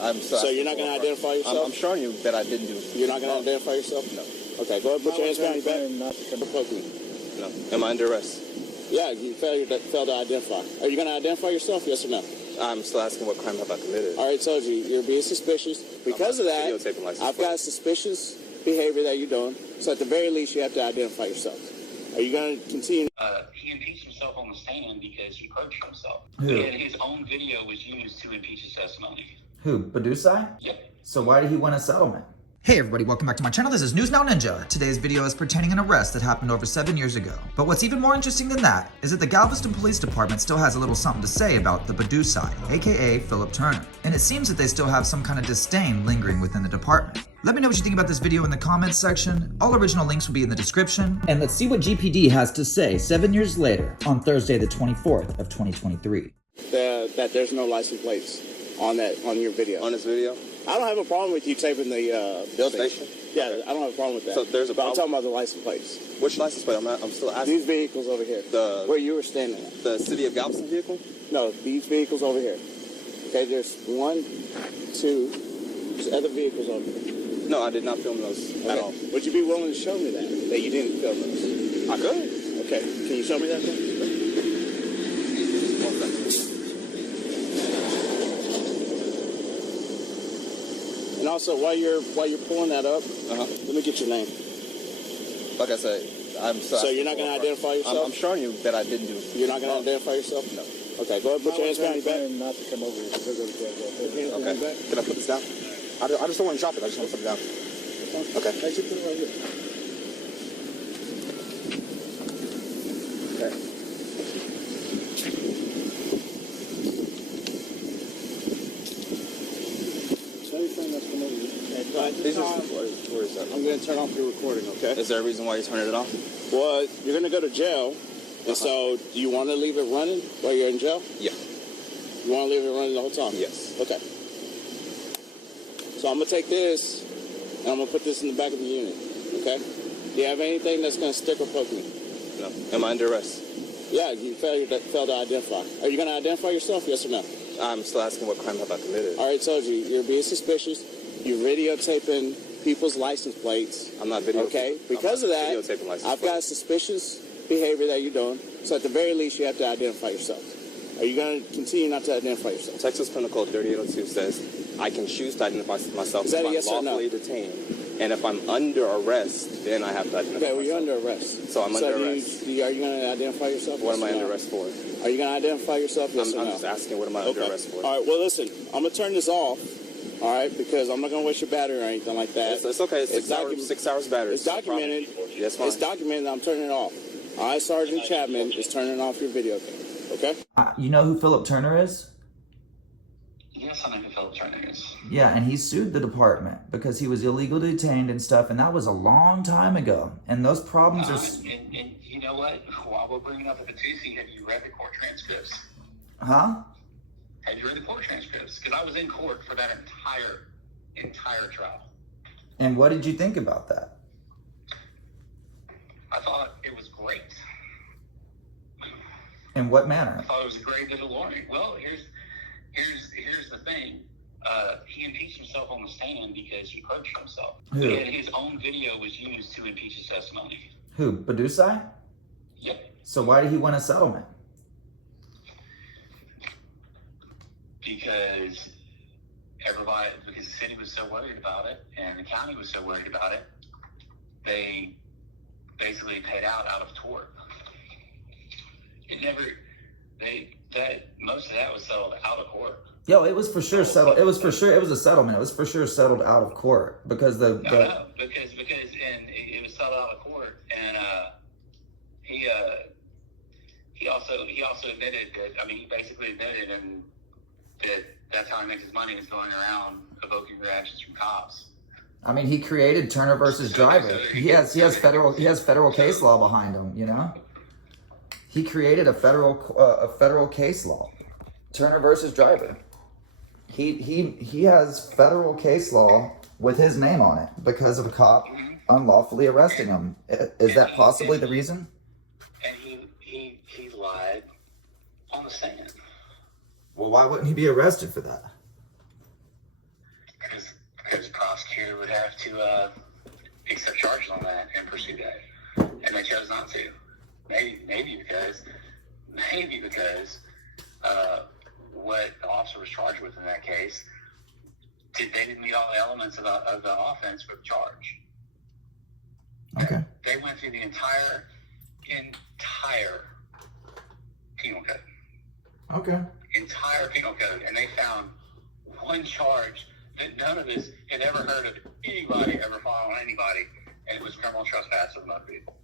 So you're not going to identify yourself? I'm showing you that I didn't do it. You're not going to identify yourself? No. Okay, go ahead and put your hands behind your back. Not to come Poke me. No. Am I under arrest? Yeah, you failed to identify. Are you going to identify yourself, yes or no? I'm still asking what crime have I committed. All right, told you. You're being suspicious. Because of that, Videotaping license I've plate. got suspicious behavior that you're doing. So at the very least, you have to identify yourself. Are you going to continue? He impeached himself on the stand because he perjured himself. Who? And his own video was used to impeach his testimony. Who? Battousai? Yep. So why did he want a settlement? Hey everybody, welcome back to my channel. This is News Now Ninja. Today's video is pertaining an arrest that happened over 7 years ago. But what's even more interesting than that is that the Galveston Police Department still has a little something to say about the Battousai, aka Philip Turner. And it seems that they still have some kind of disdain lingering within the department. Let me know what you think about this video in the comments section. All original links will be in the description. And let's see what GPD has to say 7 years later on Thursday the 24th of 2023. That there's no license plates on your video. On this video? I don't have a problem with you taping the building. Station? Yeah, I don't have a problem with that. So there's a But I'm problem? talking about the license plates. Which license plate? I'm still asking. These vehicles over here. Where you were standing at. The city of Galveston vehicle? No, these vehicles over here. Okay, there's 1, 2, there's other vehicles over here. No, I did not film those at all. Would you be willing to show me that you didn't film those? I could. Okay, can you show me that then? One second. And also, while you're pulling that up, Uh-huh. let me get your name. Like I said, I'm So you're not going to identify yourself? I'm showing you that I didn't do it. You're not going to identify yourself? No. Okay, go ahead and put your hands behind your back. not to come over here because of the Hands behind your back. Can I put this down? I just don't want to drop it. I just want to put it down. Okay. Actually, put it right here. Okay. Anything that's come over here. Where is that? I'm going to turn off your recording, okay? Is there a reason why you're turning it off? Well, you're going to go to jail, and so do you want to leave it running while you're in jail? Yeah. You want to leave it running the whole time? Yes. Okay. So I'm going to take this, and I'm going to put this in the back of the unit, okay? Do you have anything that's going to stick or poke me? No. Am I under arrest? Yeah, you failed to identify. Are you going to identify yourself, yes or no? I'm still asking what crime have I committed. All right, told you. You're being suspicious. You're videotaping people's license plates. I'm not videotaping. Okay? Because of that, Videotaping license I've plate. got suspicious behavior that you're doing. So at the very least, you have to identify yourself. Are you going to continue not to identify yourself? Texas Penal Code 3802 says I can choose to identify myself Is that if a I'm yes or no? lawfully detained. And if I'm under arrest, then I have to identify Okay, well, you're myself. under arrest. So I'm under arrest. Are you going to identify yourself? What yes am I or no? under arrest for? Are you going to identify yourself, yes or I'm no? just asking what am I under arrest for? All right, well, listen, I'm going to turn this off, all right, because I'm not going to waste your battery or anything like that. It's okay. It's 6 hours battery. It's documented. Yes, fine. It's documented that I'm turning it off. All right, Sergeant Chapman is turning off your video camera, okay? You know who Philip Turner is? Yes, I know who Philip Turner is. Yeah, and he sued the department because he was illegally detained and stuff, and that was a long time ago. And those problems are... And you know what? While we're bringing up the Battousai, have you read the court transcripts? Huh? Have you read the court transcripts? Because I was in court for that entire trial. And what did you think about that? I thought it was great. In what I manner? thought it was a great bit of lawyering. Well, here's the thing. He impeached himself on the stand because he perjured himself. Who? And his own video was used to impeach his testimony. Who? Battousai? Yep. So why did he want a settlement? Because the city was so worried about it, and the county was so worried about it, they basically paid out of tort. Most of that was settled out of court. Yo, it was for sure settled. It was a settlement. It was for sure settled out of court because No, because it was settled out of court, and he also admitted that. I mean, he basically admitted and that's how he makes his money, is going around evoking reactions from cops. I mean, he created Turner versus Driver. He has federal case law behind him. You know, he created a federal case law. Turner versus Driver. He has federal case law with his name on it because of a cop unlawfully arresting him. Is that possibly the reason? And he lied on the stand. Well, why wouldn't he be arrested for that? prosecutor would have to accept charges on that and pursue that, and they chose not to. Maybe because what the officer was charged with in that case, they didn't meet all the elements of the offense for the charge. Okay. They went through the entire penal code. Okay. Entire penal code, and they found one charge that none of us had ever heard of anybody ever filing on anybody, and it was criminal trespass with motor vehicle.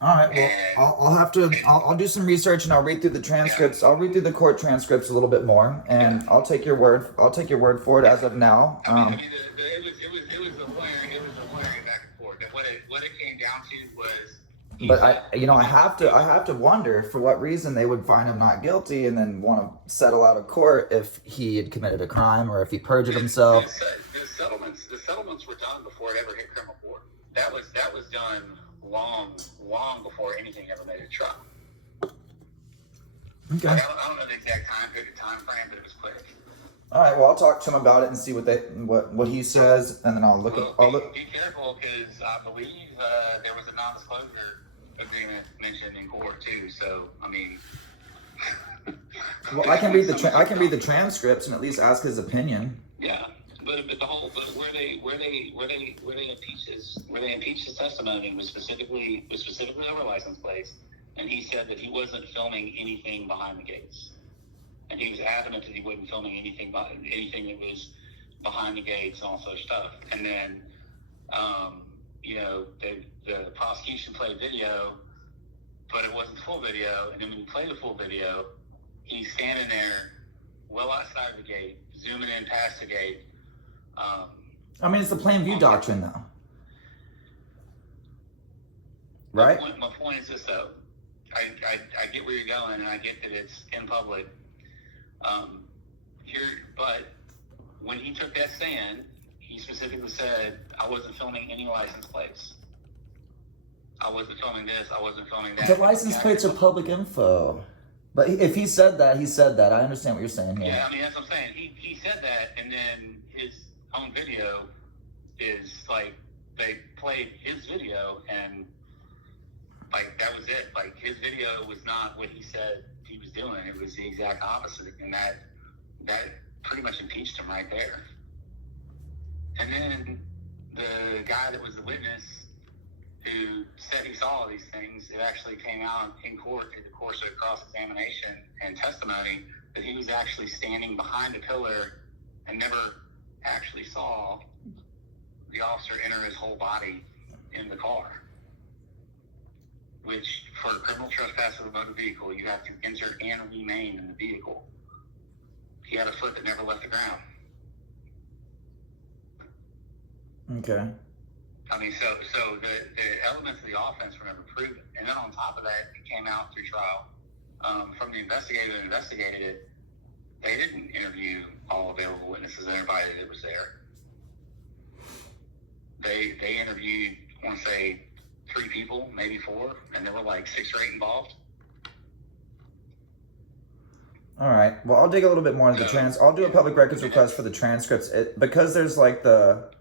All right. Well, I'll do some research and I'll read through the transcripts. I'll read through the court transcripts a little bit more, and I'll take your word. I'll take your word for it as of now. It was the lawyering back and forth. And what it came down to was. But I have to wonder for what reason they would find him not guilty and then want to settle out of court if he had committed a crime or if he perjured himself. The settlements were done before it ever hit criminal court. That was done long before anything ever made a trial. Okay. I don't know the exact time frame, but it was quick. All right. Well, I'll talk to him about it and see what he says, and then I'll look. Be careful, because I believe there was a non-disclosure agreement mentioned in court too. So I mean, well, I can read the transcripts and at least ask his opinion. Yeah, but where they impeached his testimony was specifically over license plates, and he said that he wasn't filming anything behind the gates, and he was adamant that he wasn't filming anything that was behind the gates and all such stuff. And then, the prosecution played video, but it wasn't full video. And then when you play the full video, he's standing there well outside of the gate, zooming in past the gate. I mean, it's the plain view doctrine, though. Right? My point is this, though. I get where you're going, and I get that it's in public. But when he took that stand, he specifically said, I wasn't filming any license plates. I wasn't filming this. I wasn't filming that. The license plates are public info. But if he said that, he said that. I understand what you're saying here. Yeah, I mean, that's what I'm saying. He said that, and then his own video is like, they played his video, and like, that was it. Like, his video was not what he said he was doing. It was the exact opposite, and that pretty much impeached him right there. And then the guy that was the witness who said he saw all these things, it actually came out in court in the course of cross-examination and testimony that he was actually standing behind a pillar and never actually saw the officer enter his whole body in the car. Which, for a criminal trespass of a motor vehicle, you have to enter and remain in the vehicle. He had a foot that never left the ground. Okay. I mean, so the elements of the offense were never proven. And then on top of that, it came out through trial. From the investigator that investigated it, they didn't interview all available witnesses and everybody that was there. They interviewed, I want to say, 3 people, maybe 4, and there were like 6 or 8 involved. All right. Well, I'll dig a little bit more into the I'll do a public records request for the transcripts. Because there's like the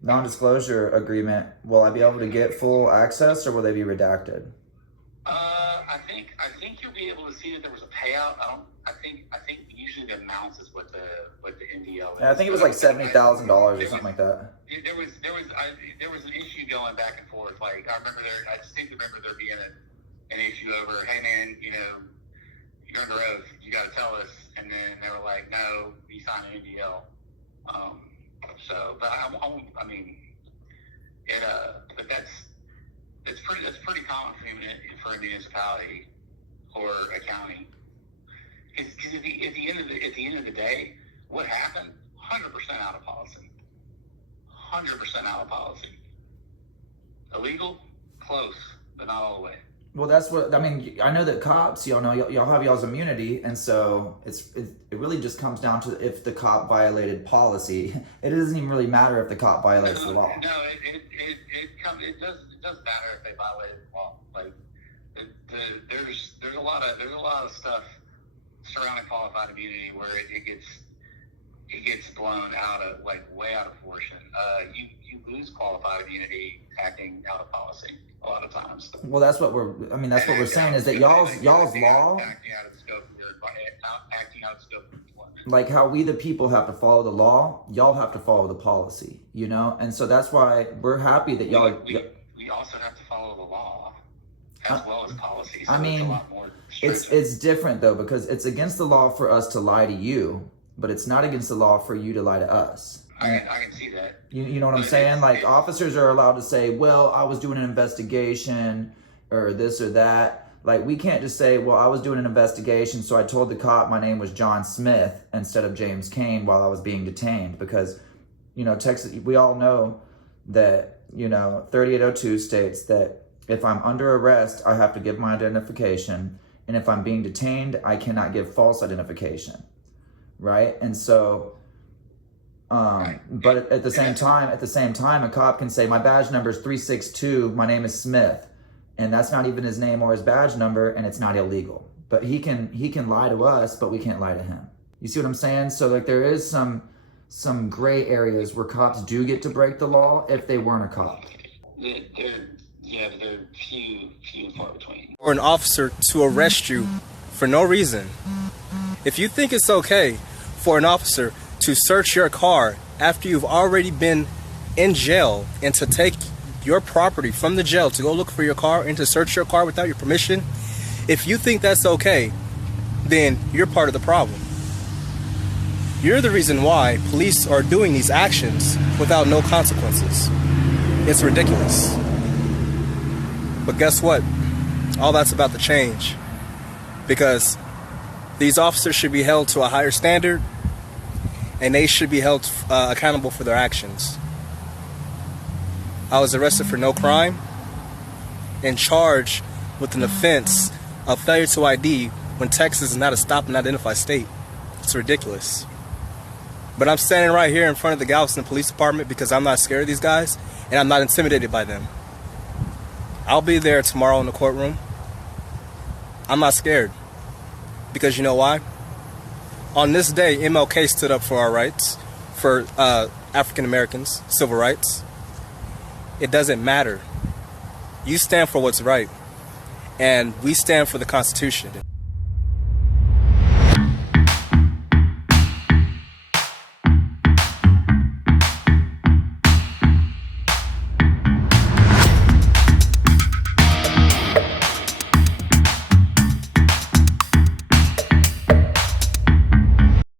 non-disclosure agreement, will I be able to get full access, or will they be redacted? I think you'll be able to see that there was a payout. I think usually the amounts is what the NDL is. Yeah, I think it was like $70,000 or something like that. There was an issue going back and forth. Like, I distinctly remember there being an issue over, hey man, you're under oath, you got to tell us. And then they were like, no, you signed an NDL. But that's pretty common for a municipality or a county. Because at the end of the day, what happened? 100% out of policy. 100% out of policy. Illegal, close, but not all the way. Well, that's what I mean. I know that cops, y'all have y'all's immunity, and so it really just comes down to if the cop violated policy. It doesn't even really matter if the cop violates the law. No, it does matter if they violated the law. Like, there's a lot of stuff surrounding qualified immunity where it gets it gets blown out of, like, way out of proportion. You lose qualified immunity acting out of policy a lot of times. Well, that's what we're saying is that y'all's law, acting out of the scope of employment. like how we the people have to follow the law, y'all have to follow the policy, you know? And so that's why we're happy that y'all... We also have to follow the law as well as policy. So I mean, it's a lot more it's different though, because it's against the law for us to lie to you, but it's not against the law for you to lie to us. I can see that. You know what I'm saying? Like, officers are allowed to say, well, I was doing an investigation or this or that. Like, we can't just say, well, I was doing an investigation, so I told the cop my name was John Smith instead of James Kane while I was being detained. Because, you know, Texas, we all know that, you know, 3802 states that if I'm under arrest, I have to give my identification. And if I'm being detained, I cannot give false identification. Right? And so... but at the same time, a cop can say, my badge number is 362, my name is Smith, and that's not even his name or his badge number, and it's not illegal. But he can lie to us, but we can't lie to him. You see what I'm saying? So like there is some gray areas where cops do get to break the law if they weren't a cop. They're few and far between. Or an officer to arrest you for no reason. If you think it's okay for an officer to search your car after you've already been in jail and to take your property from the jail to go look for your car and to search your car without your permission, if you think that's okay, then you're part of the problem. You're the reason why police are doing these actions without no consequences. It's ridiculous. But guess what? All that's about to change, because these officers should be held to a higher standard, and they should be held accountable for their actions. I was arrested for no crime and charged with an offense of failure to ID when Texas is not a stop and identify state. It's ridiculous. But I'm standing right here in front of the Galveston Police Department because I'm not scared of these guys and I'm not intimidated by them. I'll be there tomorrow in the courtroom. I'm not scared. Because you know why? On this day, MLK stood up for our rights, for African Americans, civil rights. It doesn't matter. You stand for what's right, and we stand for the Constitution.